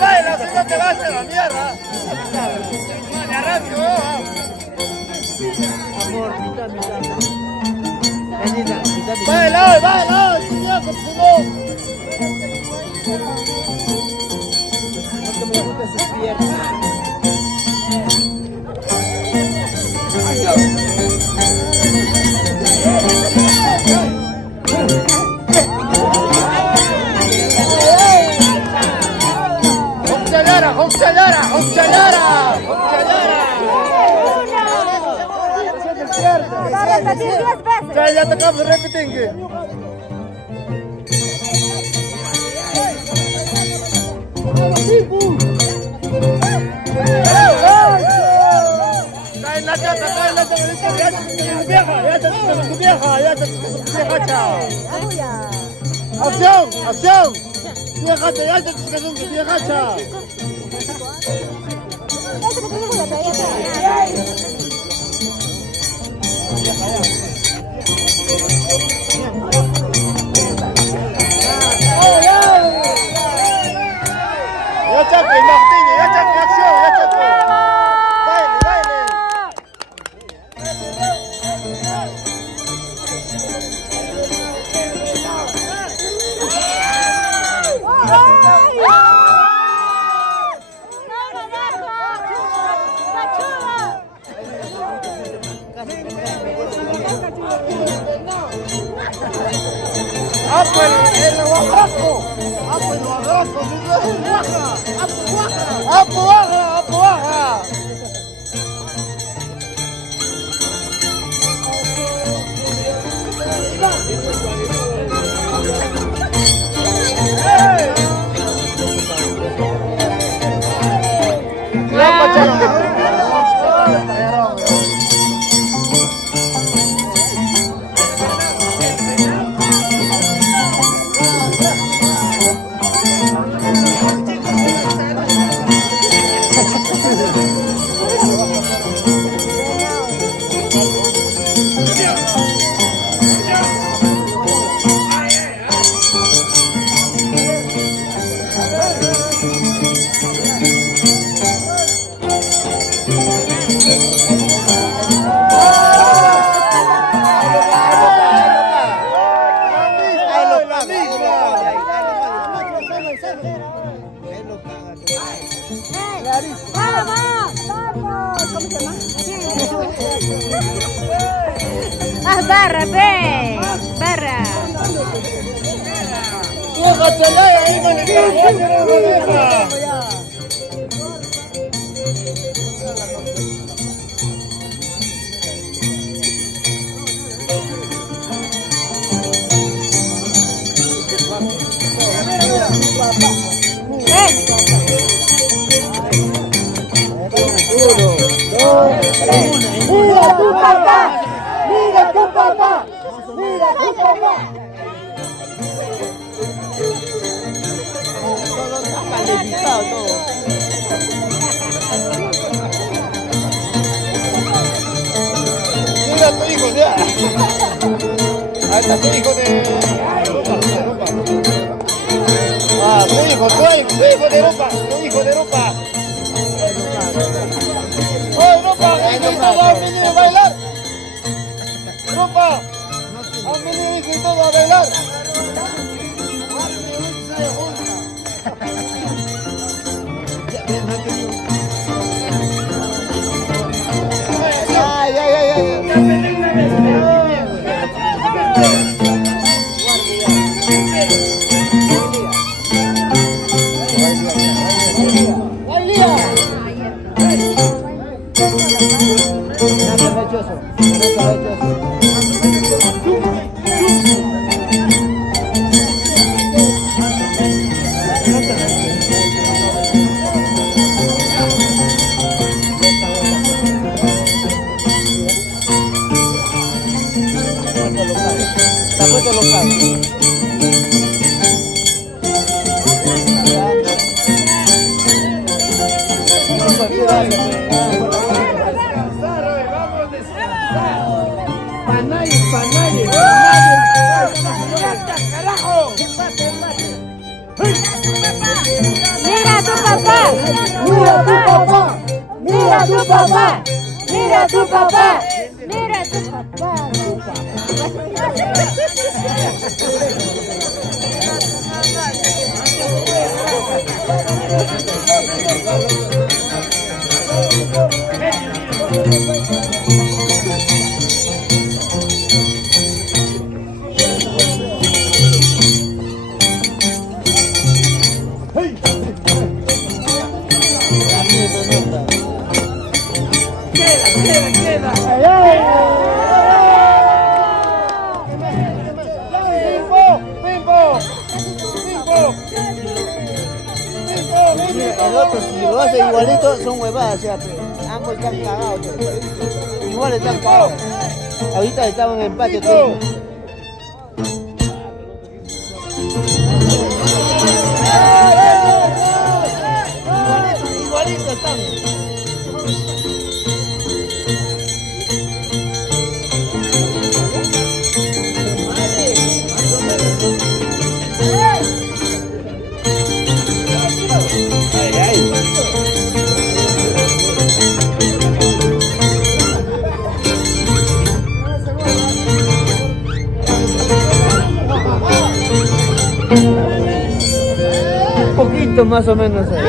baila, si no te vas a la mierda. Amor, mitad. Mitad. Baila, si no. No que me gusta sus piernas. ¡Hopchalara! Va a repetir 10 veces. Ya te acabo de repetir. Cae la chata, ya te vieja, chao. ¡Acción! Fíjate, ya te vieja, chao. Ya chape, Martínez, ya chape, acción, ya chape. Baile. ¡Apo baja! Barra, ve. Barra. ¡Vieja chalaya, ahí manejando! Mira tu papá. Mira tu papá. Mira tu hijo, ya. Ahí está tu hijo de Europa. Ah, tu hijo de Europa. ¡Oh, Europa! ¿Han venido a bailar? ¡Europa! ¿Han venido y todo a bailar? ¡Carajo! papá, mira a tu papá, mira a tu papá. El otro, si lo hace igualito, son huevadas, o sea, ambos están cagados. Igual están cagados. Ahorita estaban en empate todos. Igualito están. Un poquito más o menos ahí.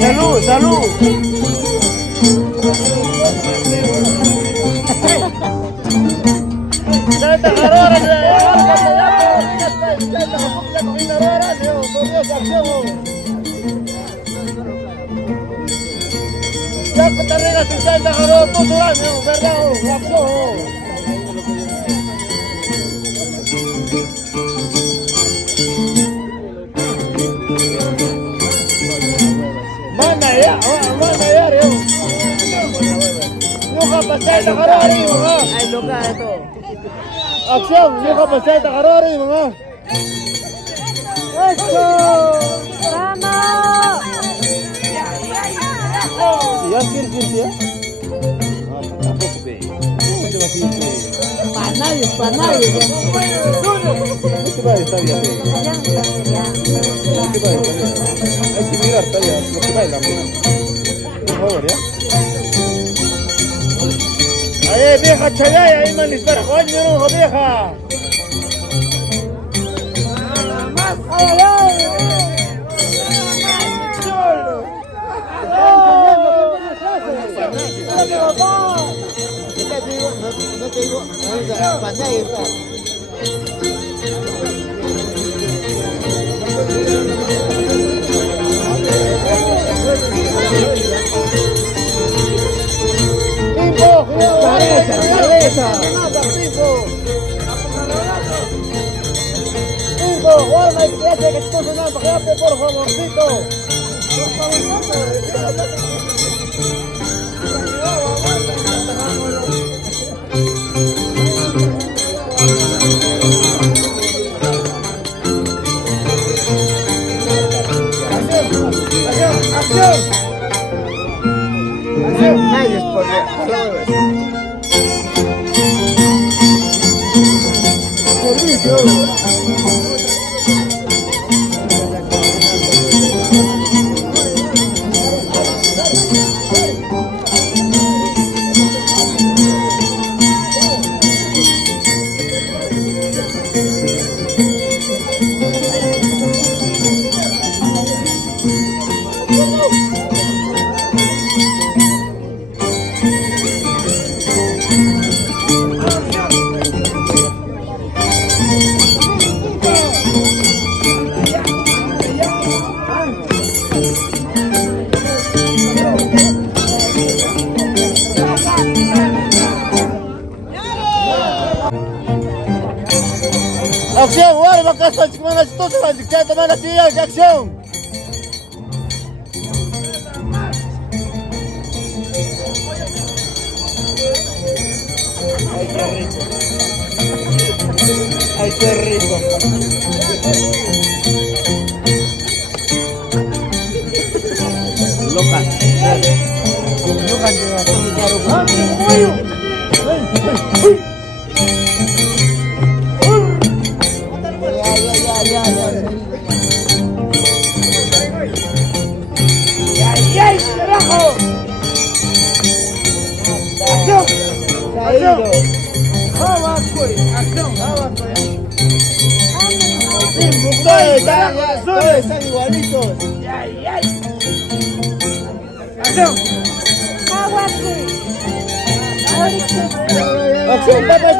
Salud, salud. Ya que te regas tu salta, tú durando, ¿verdad? Manda ya, Rio. Nunca pasé esta carrera, mamá. Ay, loca de todo. Acción, nunca pasé esta carrera, mamá. ¡Eso! ¡Vamos! ¿Ya quieres irte? No, tampoco, pe. ¿Cómo te vas a ir, pe? Para nadie, para nadie. No te vayas, está bien, pe. No te vayas, está bien. Hay que mirar, está bien, lo que baila, pe. Por favor, ¿ya? Ahí, vieja chalaya, ahí man, espera, coño, vieja. ¡Ay, ay! No te digo, para nadie está. ¡Timpo! ¡Cabeza! ¡Timpo! ¡Guarda y fíjate que estoy sonando! ¡Quédate, por favorcito! Nadie es por Acción, guarda, acá está el chimana, tú se vas a dictar, tomar la tía, de acción. Ay, qué rico. Ay, qué rico. Loca. Loca, te vas a quitar ya. Acción. Acción. Todos están igualitos. Acción. Acción, papá,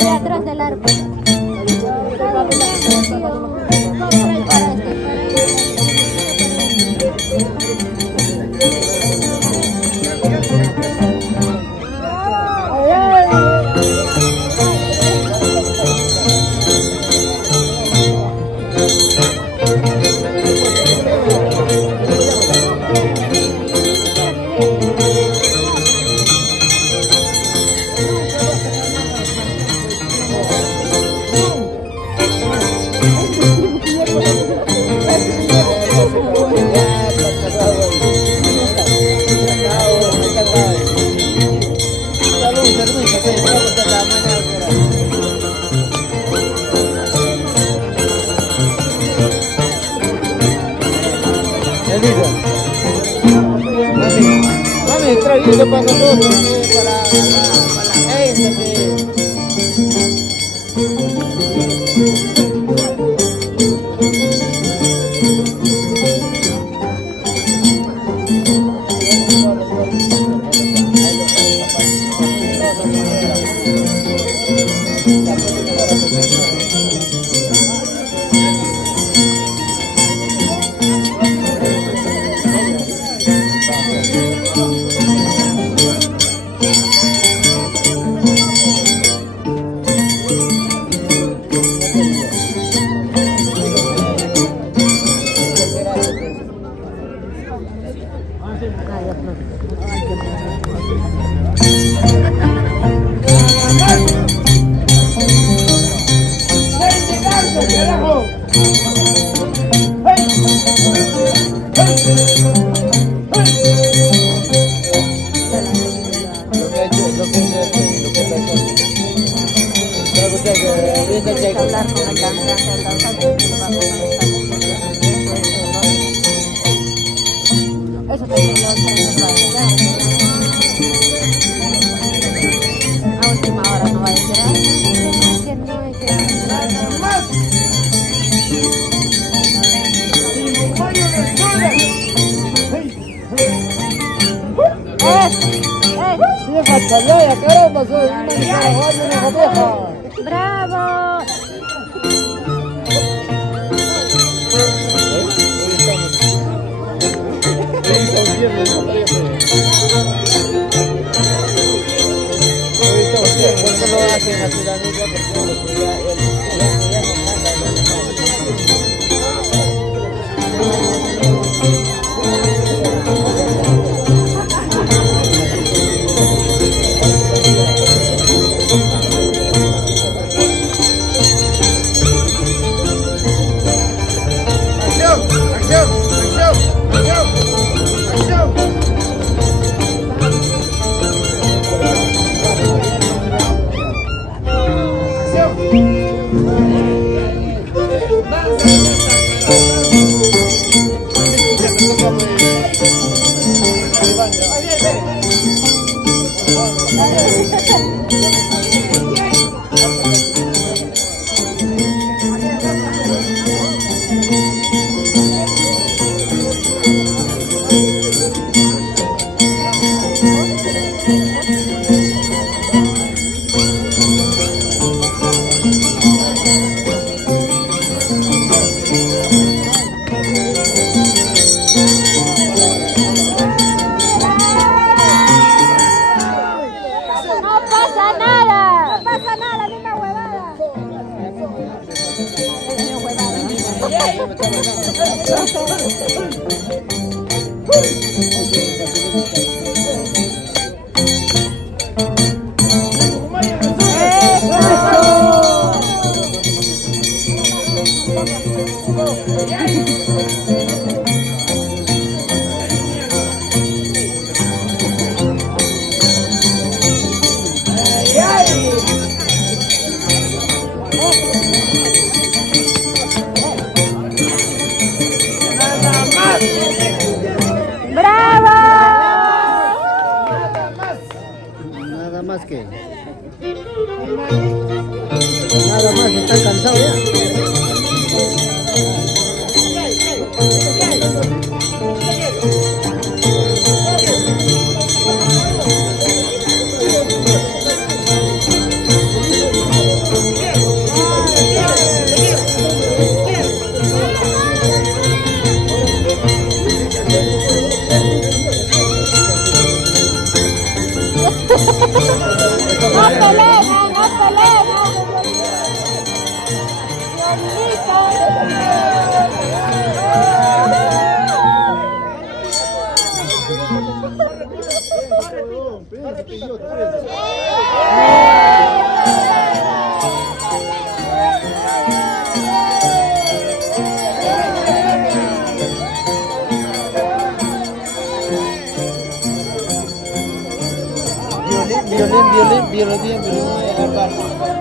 Allá atrás del árbol. Mami, traído para nosotros, para la gente. Eso también lo hacemos para a última hora no va a decir que no hay que ¡bravo! pena Sudamérica porque ya no manda, ya no manda. Acción, acción, acción, acción, acción. No pasa nada. No pasa nada, ni una huevada. ¡Bravo! Nada más que. Nada más, está cansado ya. No peleen, no peleen. Violín, violín, violín, violín, violín,